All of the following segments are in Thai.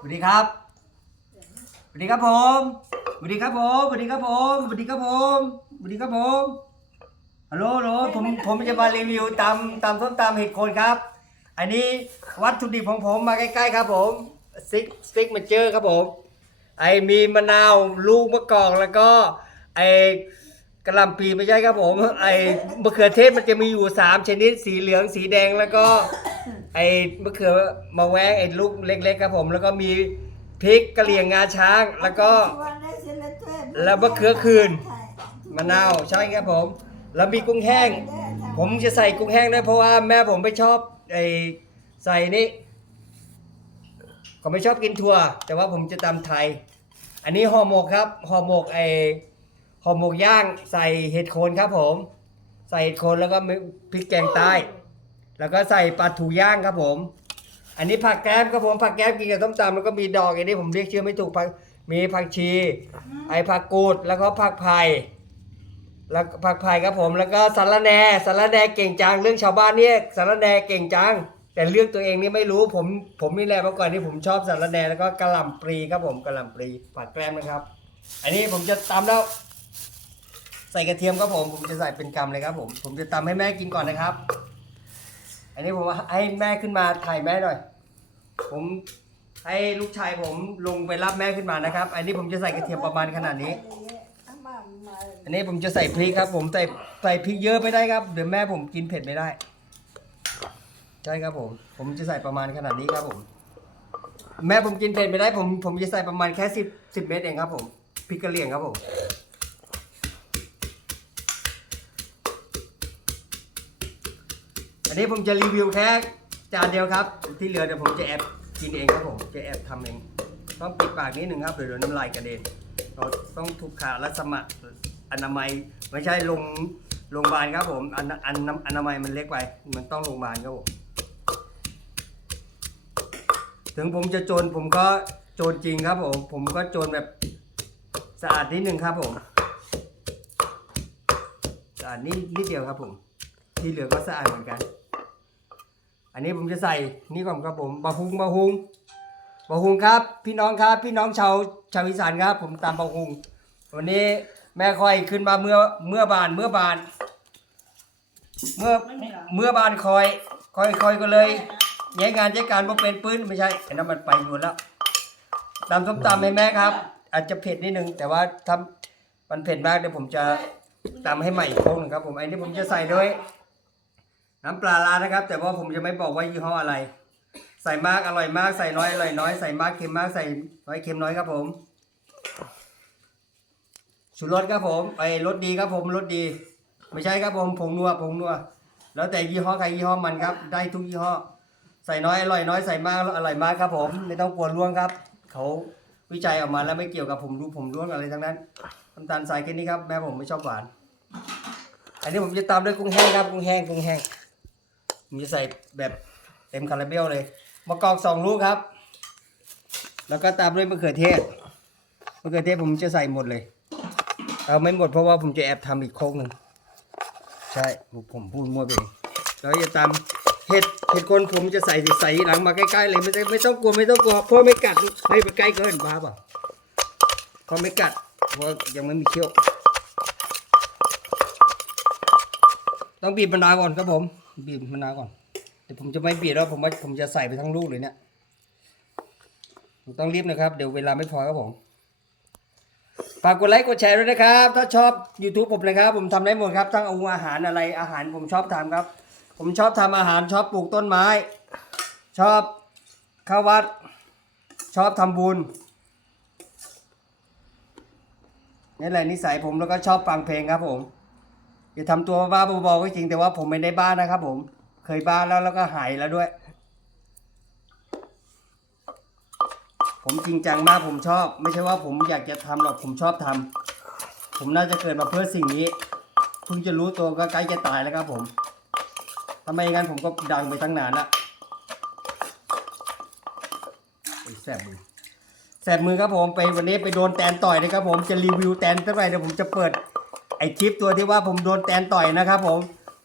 สวัสดีครับ สวัสดีครับผม สวัสดีครับผม สวัสดีครับผม สวัสดีครับผม สวัสดีครับผม ฮัลโหลฮัลโหลผมผมจะมารีวิวตำตำส้มตำเห็ดโคนครับ อันนี้วัตถุดิบของผมมาใกล้ๆครับผมซิกซิกมาเจอครับผม ไอมีมะนาวลูกมะกอกแล้วก็ไอกระหลำปีไม่ใช่ครับผม ไอมะเขือเทศมันจะมีอยู่สามชนิดสีเหลืองสีแดงแล้วก็ ไอมะเขือมาแวงไอลูกเล็ก ๆ ครับผม แล้วก็มีพริกกะเหรี่ยงงาช้าง แล้วก็ แล้วมะเขือคืน มะนาวใช่ครับผม แล้วมีกุ้งแห้ง ผมจะใส่กุ้งแห้งด้วยเพราะว่าแม่ผมไม่ชอบไอใส่นี่เขาไม่ชอบกินถั่ว แต่ว่าผมจะตำไทย อันนี้ห่อหมกครับห่อหมกไอห่อหมกย่างใส่เห็ดโคนครับผม ใส่เห็ดโคนแล้วก็มีพริกแกงใต้ แล้วก็ใส่ปลาถูย่างครับผม อันนี้ผักแก้มครับผมผักแก้มกินกับส้มตำแล้วก็มีดอกอันนี้ผมเรียกชื่อไม่ถูกผักมีผักชี ไอผักกูดแล้วก็ผักไผ่แล้วก็ผักไผ่ครับผม แล้วก็สาระแหน่สาระแหน่เก่งจังเรื่องชาวบ้านเนี่ยสาระแหน่เก่งจัง แต่เรื่องตัวเองนี่ไม่รู้ผมผมนี่แหละเมื่อก่อนที่ผมชอบสาระแหน่แล้วก็กระหล่ำปลีครับผมกระหล่ำปลีผัดแกล้มนะครับ อันนี้ผมจะตำแล้ว ใส่กระเทียมครับผม ผมจะใส่เป็นกำเลยครับผม ผมจะตำให้แม่กินก่อนนะครับ อันนี้ผมให้แม่ขึ้นมาถ่ายแม่หน่อย ผมให้ลูกชายผมลงไปรับแม่ขึ้นมานะครับ อันนี้ผมจะใส่กระเทียมประมาณขนาดนี้ อันนี้ผมจะใส่พริกครับ ผมใส่ใส่พริกเยอะไม่ได้ครับ เดี๋ยวแม่ผมกินเผ็ดไม่ได้ ใช่ครับผม ผมจะใส่ประมาณขนาดนี้ครับผม แม่ผมกินเผ็ดไม่ได้ ผมผมจะใส่ประมาณแค่สิบสิบเม็ดเองครับผมพริกกระเหรี่ยงครับผม อันนี้ผมจะรีวิวแค่จานเดียวครับ ที่เหลือเดี๋ยวผมจะแอบกินเองครับผม จะแอบทำเอง ต้องปิดปากนิดหนึ่งครับเดี๋ยวน้ำลายกระเด็น เราต้องถูกขาและสมัครอนามัยไม่ใช่ลงโรงพยาบาลครับผมอันอันอนามัยมันเล็กไป มันต้องโรงพยาบาลครับผม ถึงผมจะโจรผมก็โจรจริงครับผม ผมก็โจรแบบสะอาดนิดนึงครับผม สะอาดนิดนิดเดียวครับผม ที่เหลือก็สะอาดเหมือนกัน อันนี้ผมจะใส่นี่ก่อนครับผมบะฮุงบะฮุงบะฮุงครับ พี่น้องครับ พี่น้องชาวชาวอีสานครับ ผมตามบะฮุงวันนี้แม่คอยขึ้นมาเมื่อเมื่อบานเมื่อบาน เมื่อเมื่อบานคอย คอยคอยก็เลยแย่งงานแย่งการว่าเป็นปื้นไม่ใช่อันนั้นมันไปหมดแล้วตำส้มตำให้แม่ครับ อาจจะเผ็ดนิดนึงแต่ว่าทำมันเผ็ดมากเดี๋ยวผมจะตำให้ใหม่อีกโค้งนึงครับ ผมอันนี้ผมจะใส่ด้วย น้ำปลาลานะครับ แต่ว่าผมจะไม่บอกว่ายี่ห้ออะไร ใส่มากอร่อยมากใส่น้อยอร่อยน้อยใส่มากเค็มมากใส่น้อยเค็มน้อยครับผมชูรสครับผมไปรสดีครับผมรสดี ไม่ใช่ครับผมผงนัวผงนัว แล้วแต่ยี่ห้อใครยี่ห้อมันครับ ได้ทุกยี่ห้อ ใส่น้อยอร่อยน้อยใส่มากอร่อยมากครับผม ไม่ต้องกลัวล่วงครับเขาวิจัยออกมาแล้วไม่เกี่ยวกับผมรู้ผมร่วงอะไรทั้งนั้นน้ำตาลทรายแค่นี้ครับแม่ผมไม่ชอบหวาน อันนี้ผมจะตามด้วยกุ้งแห้งครับกุ้งแห้งกุ้งแห้ง มจะใส่แบบเต็มคาราเบลเลยมะกอกสองลูกครับ แล้วก็ตามด้วยมะเขือเทศมะเขือเทศผมจะใส่หมดเลย เอาไม่หมดเพราะว่าผมจะแอบทำอีกโค้งหนึ่งใช่ผมผมพูดมั่วไปเองแล้วจะตามเห็ดเห็ดคนผมจะใส่ใส่หลังมาใกล้ๆเลยไม่ได้ไม่ต้องกลัวไม่ต้องกลัวเพราะไม่กัดไม่ไปใกล้เกินบ้าเปล่าเพราะไม่กัดเพราะยังไม่มีเขี้ยวต้องบีบมะนาวก่อนครับผม บีบมะนาวก่อนแต่ผมจะไม่บีบแล้วผมว่าผมจะใส่ไปทั้งลูกเลยเนี่ยต้องรีบนะครับ เดี๋ยวเวลาไม่พอครับผมฝากกดไลค์กดแชร์ด้วยนะครับ ถ้าชอบ YouTube ผมนะครับ ผมทำได้หมดครับทั้งอาอาหารอะไรอาหารผมชอบทำครับ ผมชอบทำอาหารชอบปลูกต้นไม้ ชอบเข้าวัด ชอบทำบุญนี่แหละนิสัยผมแล้วก็ชอบฟังเพลงครับผม อย่าทำตัวบ้าๆบอๆก็จริงแต่ว่าผมไม่ได้บ้านะครับผม เคยบ้าแล้วแล้วก็หายแล้วด้วย ผมจริงจังมากผมชอบ ไม่ใช่ว่าผมอยากจะทำหรอกผมชอบทำผมน่าจะเกิดมาเพื่อสิ่งนี้เพิ่งจะรู้ตัวก็ใกล้จะตายแล้วครับผมทำไมงั้นผมก็ดังไปตั้งนานละแสบมือแสบมือครับผมไปวันนี้ไปโดนแตนต่อยนะครับผมจะรีวิวแตนเท่าไหร่เดี๋ยวผมจะเปิด ไอคลิปตัวที่ว่าผมโดนแตนต่อยนะครับผม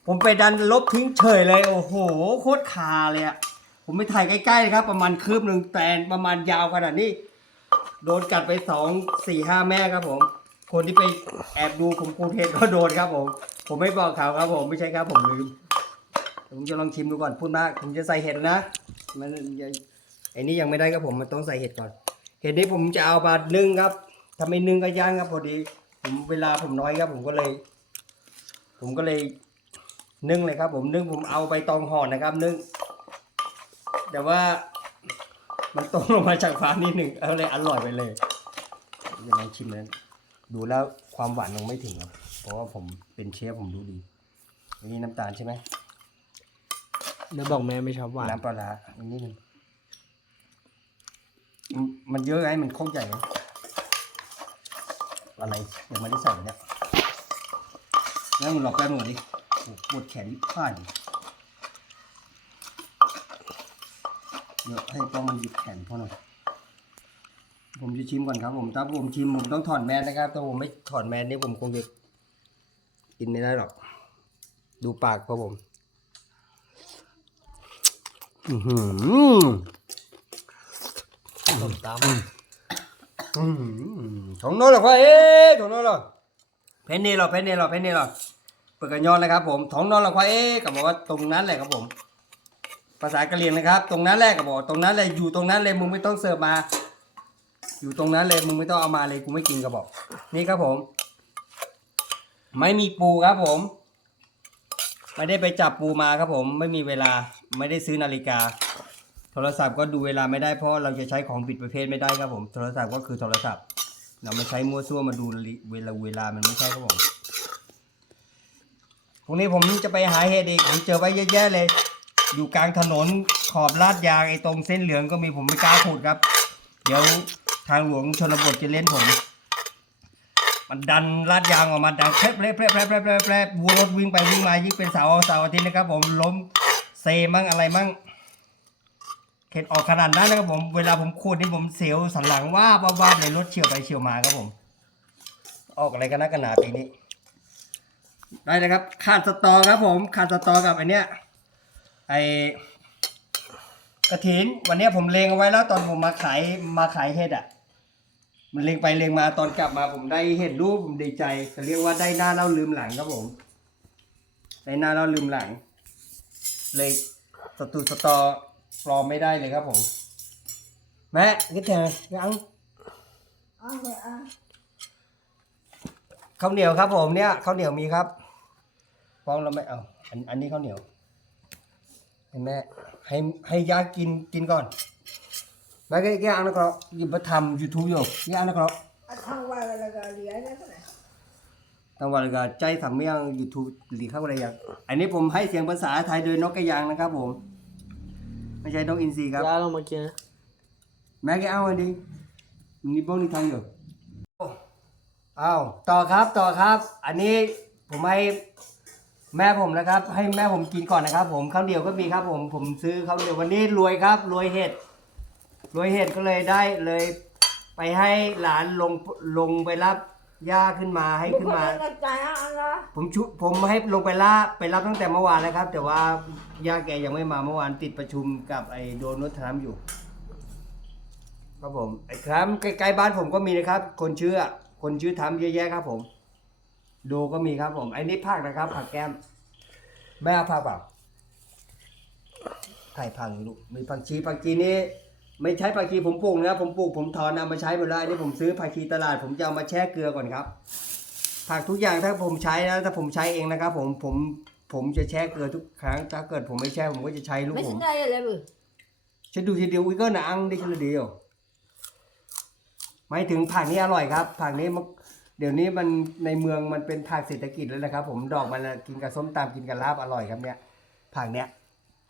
ผมไปดันลบทิ้งเฉยเลย โอ้โห โคตรคาเลยอะผมไปถ่ายใกล้ๆเลยครับ ประมาณคืบหนึ่งแตนประมาณยาวขนาดนี้ โดนกัดไปสองสี่ห้าแม่ครับผม คนที่ไปแอบดูผมคูเทนก็โดนครับผม ผมไม่บอกเขาครับผมไม่ใช่ครับผมลืมผมจะลองชิมดูก่อนพูดมากผมจะใส่เห็ดนะ มันไอ้นี่ยังไม่ได้ครับผมมันต้องใส่เห็ดก่อน เห็ดนี้ผมจะเอามานึ่งครับทำไมนึ่งก็ย่างครับพอดี ผมเวลาผมน้อยครับ ผมก็เลย ผมก็เลยนึ่งเลยครับ ผมนึ่งผมเอาใบตองห่อนะครับ นึ่งแต่ว่ามันตกลงมาจากฟ้านิดหนึ่งเอาเลยอร่อยไปเลยยังไงชิมนั้นดูแล้วความหวานยังไม่ถึงครับเพราะว่าผมเป็นเชฟผมรู้ดีอันนี้น้ำตาลใช่ไหมแล้วบอกแม่ไม่ชอบหวานน้ำปลาร้าอันนี้หนึงมันมันเยอะไงมันโคกใหญ่ไง อะไรยังไม่ได้ใส่เนี่ยแล้วมึงรอแป๊บนึงดิปวดแขนผ่านเดี๋ยวให้ต้องมันหยิบแขนเขาหน่อยผมจะชิมก่อนครับผมถ้าผมชิมผมต้องถอดแมสนะครับถ้าผมไม่ถอดแมสนี่ผมคงจะกินไม่ได้หรอก ดูปากครับผม อือหือส้มตอื มถงโน้นหรอพ่อเอ๊ะถงโน้นหรอเพนนี่หรอเพนนี่หรอเพนนี่หรอเปิดกระยอนเลยครับผมถงโน้นหรอพ่อเอ๊ะก็บอกว่าตรงนั้นแหละครับผม ภาษากะเหรี่ยงนะครับ ตรงนั้นแหละก็บอก ตรงนั้นเลยอยู่ตรงนั้นเลยมึงไม่ต้องเสิร์ฟมา อยู่ตรงนั้นเลยมึงไม่ต้องเอามาเลยกูไม่กินก็บอก นี่ครับผม ไม่มีปูครับผม ไม่ได้ไปจับปูมาครับผม ไม่มีเวลาไม่ได้ซื้อนาฬิกา โทรศัพท์ก็ดูเวลาไม่ได้เพราะเราจะใช้ของผิดประเภทไม่ได้ครับผมโทรศัพท์ก็คือโทรศัพท์ เราไม่ใช้มั่วซั่วมาดูเวลาเวลามันไม่ใช่ครับผมพรุ่งนี้ผมจะไปหาเห็ดอีกผมเจอไว้เยอะแยะเลย อยู่กลางถนนขอบลาดยางไอ้ตรงเส้นเหลืองก็มีผมไม่กล้าพูดครับ เดี๋ยวทางหลวงชนบทจะเล่นผม มันดันลาดยางออกมาดังแพร่แพร่แพร่แพร่แพร่แพร่แพร่วัวรถวิ่งไปวิ่งมายิ่งเป็นเสาร์เสาร์อาทิตย์นะครับ ผมล้มเซมั่งอะไรมั่ง เข็ดออกขนาดนั้นนะครับผม เวลาผมขูดนี่ผมเสียวสันหลังว่าบว่าบเลยรถเฉียวไปเฉียวมาครับผม ออกอะไรกันนักกันหนาปีนี้ ได้นะครับ ขาดสตอครับผม ขาดสตอกับไอเนี้ยไอกระถิน วันเนี้ยผมเลงเอาไว้แล้วตอนผมมาขายมาขายเห็ดอะ มันเลงไปเลงมาตอนกลับมาผมได้เห็นรูปผมดีใจจะเรียกว่าได้หน้าเล่าลืมหลังครับผม ได้หน้าเล่าลืมหลัง เลยสตูสตอ ปลอมไม่ได้เลยครับผม แม่คิดแทนยังข้าวเหนียวครับผมเนี่ยข้าวเหนียวมีครับฟ้องเราไม่เอาอันอันนี้ข้าวเหนียวให้แม่ให้ให้ยากินกินก่อนแม่ก็แกอันนั้นก็ยิบมาทำยูทูบอยู่แกอันนั้นก็ Athawalaga liya na ko na. ตั้งวันก็ใจทำเมี่ยงยูทูบหรือเข้าอะไรอย่างอันนี้ผมให้เสียงภาษาไทยโดยนกกระยางนะครับผม ไม่ใช่นกอินทรีครับำย่าลงมากินนะแม่แกเอาอันนี้นี่บ้องนี่ทางอยู่เอาต่อครับต่อครับ อันนี้ผมให้แม่ผมนะครับ ให้แม่ผมกินก่อนนะครับ ผมข้าวเหนียวก็มีครับ ผมผมซื้อข้าวเหนียววันนี้รวยครับ รวยเห็ดรวยเห็ดก็เลยได้เลย ไปให้หลานลงลงไปรับ ย่าขึ้นมาให้ขึ้นมา Bukod na tayo, ano? ผมชุผมให้ลงไปล่าไปรับตั้งแต่เมื่อวานแล้วครับ แต่ว่าย่าแกยังไม่มาเมื่อวานติดประชุมกับไอ้โดนัลด์ทรัมป์อยู่ ครับผมไอ้ทรัมป์ใกล้ๆบ้านผมก็มีนะครับ คนชื่อ คนชื่อทรัมป์เยอะแยะครับ ผมดูก็มีครับผมไอ้นี่ผักนะครับ ผักแก้มแม่เอาผักเปล่าไข่พังลูกมีผักชีผักชีนี่ ไม่ใช้ผักชีผมปลูกนะครับผมปลูกผมถอนเอามาใช้หมดแล้วอันนี่ผมซื้อผักชีตลาด ผมจะเอามาแช่เกลือก่อนครับ ผักทุกอย่างถ้าผมใช้นะถ้าผมใช้เองนะครับ ผมผมผมจะแช่เกลือทุกครั้ง ถ้าเกิดผมไม่แช่ผมก็จะใช้ลูก May ผม sinaya level. ฉันดูทีเดียววิกเกอร์นะอังได้ทีเดียวไม่ถึงผักนี้อร่อยครับผักนี้มันเดี๋ยวนี้มันในเมืองมันเป็นผักเศรษฐกิจแล้วนะครับ ผมดอกมันน่ะกินกับส้มตำกินกับลาบอร่อยครับเนี่ยผักเนี้ย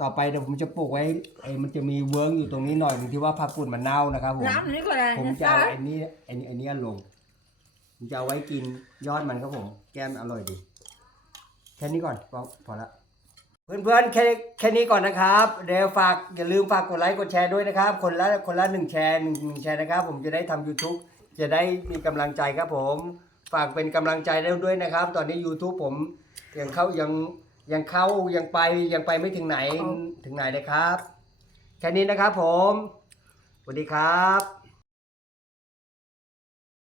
ต่อไปเดี๋ยวผมจะปลูกไว้ไอ้มันจะมีเวิร์กอยู่ตรงนี้หน่อยหนึงที่ว่าผักปุ่นมันเน่านะครับผม Naam, ni ko na. ผมจะเอาไอ้นี้ไอ้นี้ไอ้นี้ลงผมจะเอาไว้กินยอดมันครับผม แก้มอร่อยดี แค่นี้ก่อนพอพอละ เพื่อนๆแค่แค่นี้ก่อนนะครับเดี๋ยวฝากอย่าลืมฝากกดไลค์กดแชร์ด้วยนะครับ คนละคนละหนึ่งแชร์หนึ่งหนึ่งแชร์นะครับ ผมจะได้ทำ YouTube จะได้มีกำลังใจครับผม ฝากเป็นกำลังใจได้ด้วยนะครับ ตอนนี้ YouTube ผมยังเข้ายัง ยังเข้ายังไปยังไปไม่ถึงไหนถึงไหนเลยครับ แค่นี้นะครับผมสวัสดีครับ